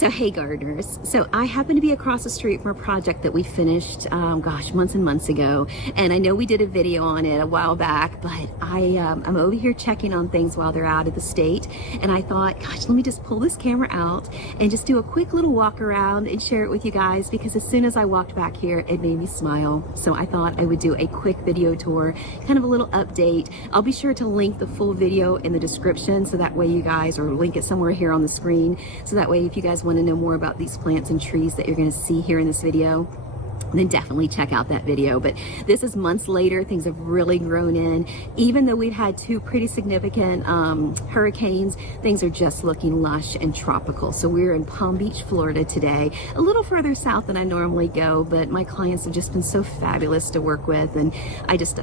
So hey gardeners, so I happen to be across the street from a project that we finished, gosh, months and months ago, and I know we did a video on it a while back, but I'm over here checking on things while they're out of the state, and I thought, gosh, let me just pull this camera out and just do a quick little walk around and share it with you guys, because as soon as I walked back here, it made me smile. So I thought I would do a quick video tour, kind of a little update. I'll be sure to link the full video in the description, so that way you guys, or link it somewhere here on the screen, so that way if you guys want to know more about these plants and trees that you're going to see here in this video, then definitely check out that video. But this is months later. Things have really grown in. Even though we've had two pretty significant hurricanes, things are just looking lush and tropical. So we're in Palm Beach, Florida today, a little further south than I normally go, but my clients have just been so fabulous to work with, and I just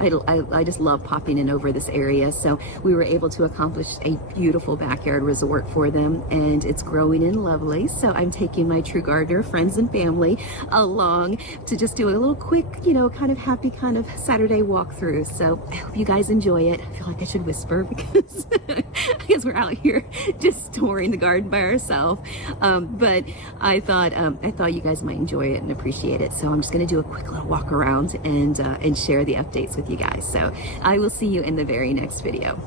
love popping in over this area. So we were able to accomplish a beautiful backyard resort for them, and it's growing in lovely. So I'm taking my True Gardener friends and family along to just do a little quick, you know, kind of happy kind of Saturday walkthrough. So I hope you guys enjoy it. I feel like I should whisper because I guess we're out here just touring the garden by ourselves. But I thought you guys might enjoy it and appreciate it. So I'm just going to do a quick little walk around and share the updates with you guys. So I will see you in the very next video.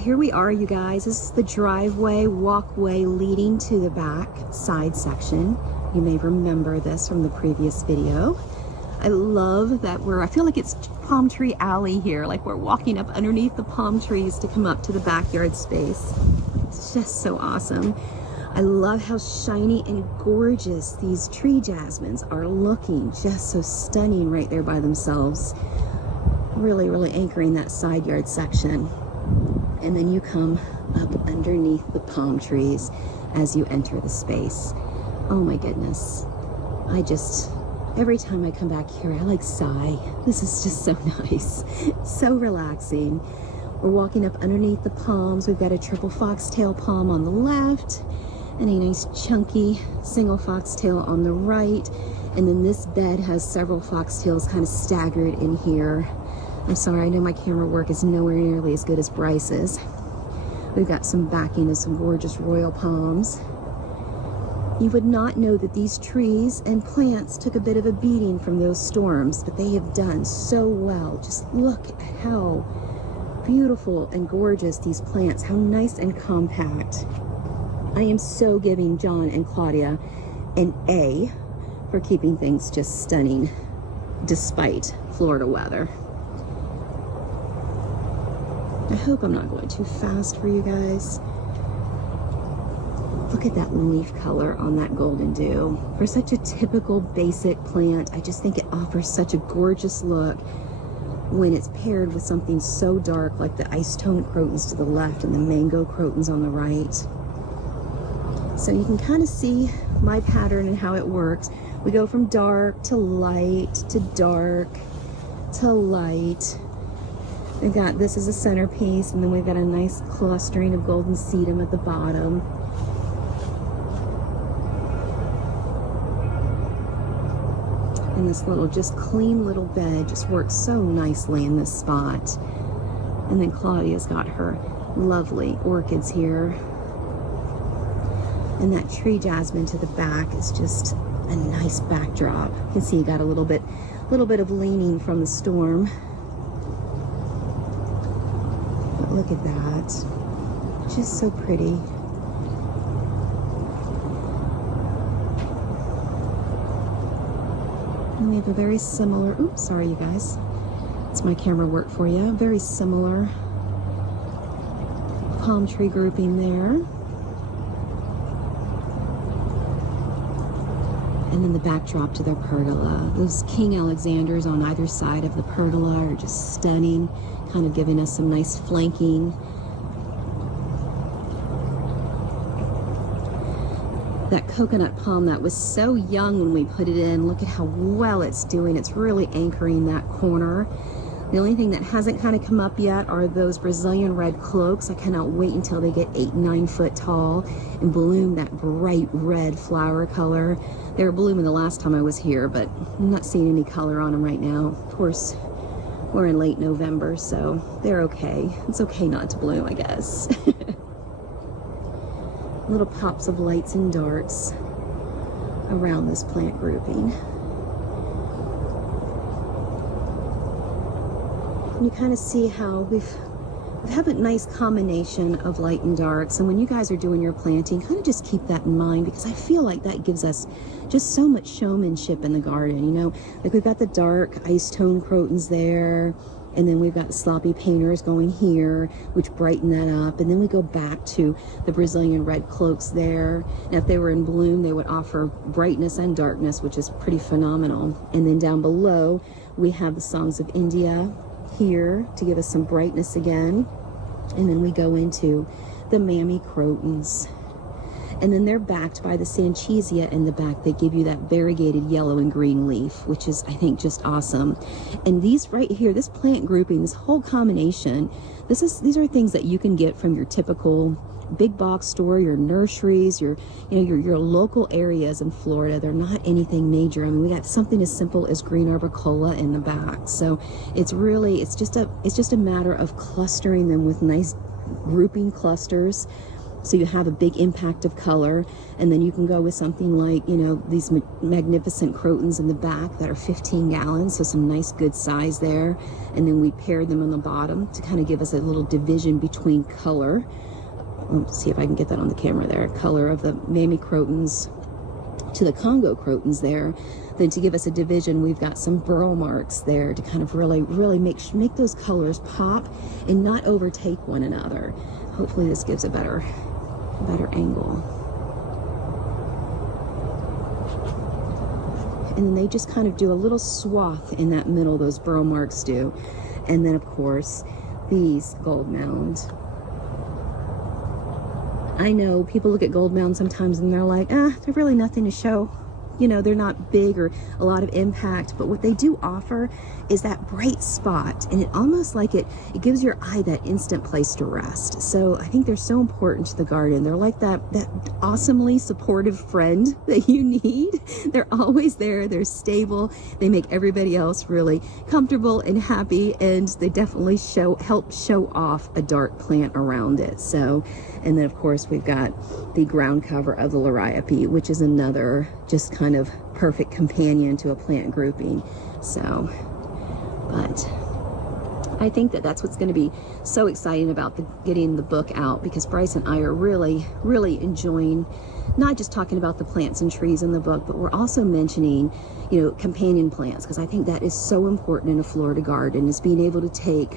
Here we are, you guys. This is the driveway, walkway leading to the back side section. You may remember this from the previous video. I love that I feel like it's palm tree alley here, like we're walking up underneath the palm trees to come up to the backyard space. It's just so awesome. I love how shiny and gorgeous these tree jasmines are looking, just so stunning right there by themselves. Really, really anchoring that side yard section. And then you come up underneath the palm trees as you enter the space. Oh my goodness. Every time I come back here, I like sigh. This is just so nice. So relaxing. We're walking up underneath the palms. We've got a triple foxtail palm on the left and a nice chunky single foxtail on the right. And then this bed has several foxtails kind of staggered in here. I'm sorry, I know my camera work is nowhere nearly as good as Bryce's. We've got some backing of some gorgeous royal palms. You would not know that these trees and plants took a bit of a beating from those storms, but they have done so well. Just look at how beautiful and gorgeous these plants, how nice and compact. I am so giving John and Claudia an A for keeping things just stunning despite Florida weather. I hope I'm not going too fast for you guys. Look at that leaf color on that golden dew. For such a typical basic plant, I just think it offers such a gorgeous look when it's paired with something so dark like the ice tone crotons to the left and the mango crotons on the right. So you can kind of see my pattern and how it works. We go from dark to light to dark to light. We've got this as a centerpiece, and then we've got a nice clustering of golden sedum at the bottom. And this little, just clean little bed just works so nicely in this spot. And then Claudia's got her lovely orchids here. And that tree jasmine to the back is just a nice backdrop. You can see you got a little bit of leaning from the storm. But look at that. Just so pretty. And we have a very similar, oops, sorry you guys. It's my camera work for you. Very similar palm tree grouping there. And then the backdrop to their pergola. Those King Alexanders on either side of the pergola are just stunning, kind of giving us some nice flanking. That coconut palm that was so young when we put it in, look at how well it's doing. It's really anchoring that corner. The only thing that hasn't kind of come up yet are those Brazilian red cloaks. I cannot wait until they get 8-9 foot tall and bloom that bright red flower color. They were blooming the last time I was here, but I'm not seeing any color on them right now. Of course, we're in late November, so they're okay. It's okay not to bloom, I guess. Little pops of lights and darks. around this plant grouping. And you kind of see how we have a nice combination of light and darks. And when you guys are doing your planting, kind of just keep that in mind, because I feel like that gives us just so much showmanship in the garden. You know, like we've got the dark ice tone crotons there, and then we've got the sloppy painters going here, which brighten that up. And then we go back to the Brazilian red cloaks there. Now, if they were in bloom, they would offer brightness and darkness, which is pretty phenomenal. And then down below, we have the Songs of India here to give us some brightness again. And then we go into the Mammy Crotons. And then they're backed by the Sanchisia in the back. They give you that variegated yellow and green leaf, which is, I think, just awesome. And these right here, this plant grouping, this whole combination, these are things that you can get from your typical big box store, your nurseries, your local areas in Florida. They're not anything major. I mean, we got something as simple as green arboricola in the back. So it's just a matter of clustering them with nice grouping clusters, so you have a big impact of color. And then you can go with something like, you know, these magnificent crotons in the back that are 15 gallons, so some nice good size there. And then we paired them on the bottom to kind of give us a little division between color. Let's see if I can get that on the camera there. Color of the Mammy Crotons to the Congo Crotons there. Then to give us a division, we've got some burl marks there to kind of really make those colors pop and not overtake one another. Hopefully this gives a better angle. And then they just kind of do a little swath in that middle, those burl marks do. And then of course, these gold mounds. I know people look at gold mounds sometimes and they're like, they're really nothing to show. You know, they're not big or a lot of impact, but what they do offer is that bright spot, and it almost like it gives your eye that instant place to rest. So I think they're so important to the garden. They're like that awesomely supportive friend that you need. They're always there. They're stable. They make everybody else really comfortable and happy, and they definitely help show off a dark plant around it. So, and then of course we've got the ground cover of the Liriope, which is another just kind of perfect companion to a plant grouping. So, but I think that's what's going to be so exciting about getting the book out, because Bryce and I are really enjoying not just talking about the plants and trees in the book, but we're also mentioning, you know, companion plants, because I think that is so important in a Florida garden, is being able to take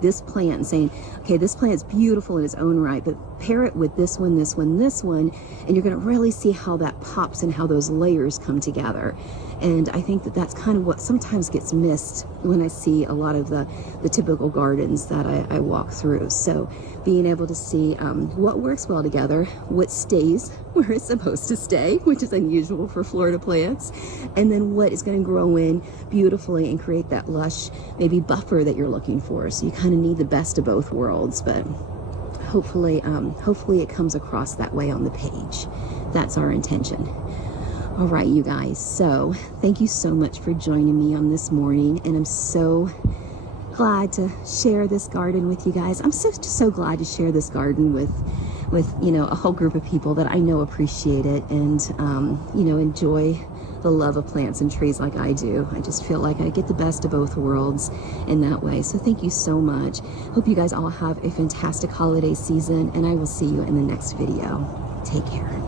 this plant and saying, okay, this plant's beautiful in its own right, but pair it with this one, this one, this one, and you're going to really see how that pops and how those layers come together. And I think that's kind of what sometimes gets missed when I see a lot of the typical gardens that I walk through. So being able to see what works well together, what stays where it's supposed to stay, which is unusual for Florida plants, and then what is going to grow in beautifully and create that lush, maybe buffer that you're looking for. So you kind of need the best of both worlds, but hopefully it comes across that way on the page. That's our intention. All right, you guys, so thank you so much for joining me on this morning, and I'm so glad to share this garden with you guys. I'm so glad to share this garden with you know, a whole group of people that I know appreciate it and you know, enjoy the love of plants and trees like I do. I just feel like I get the best of both worlds in that way. So thank you so much. Hope you guys all have a fantastic holiday season, and I will see you in the next video. Take care.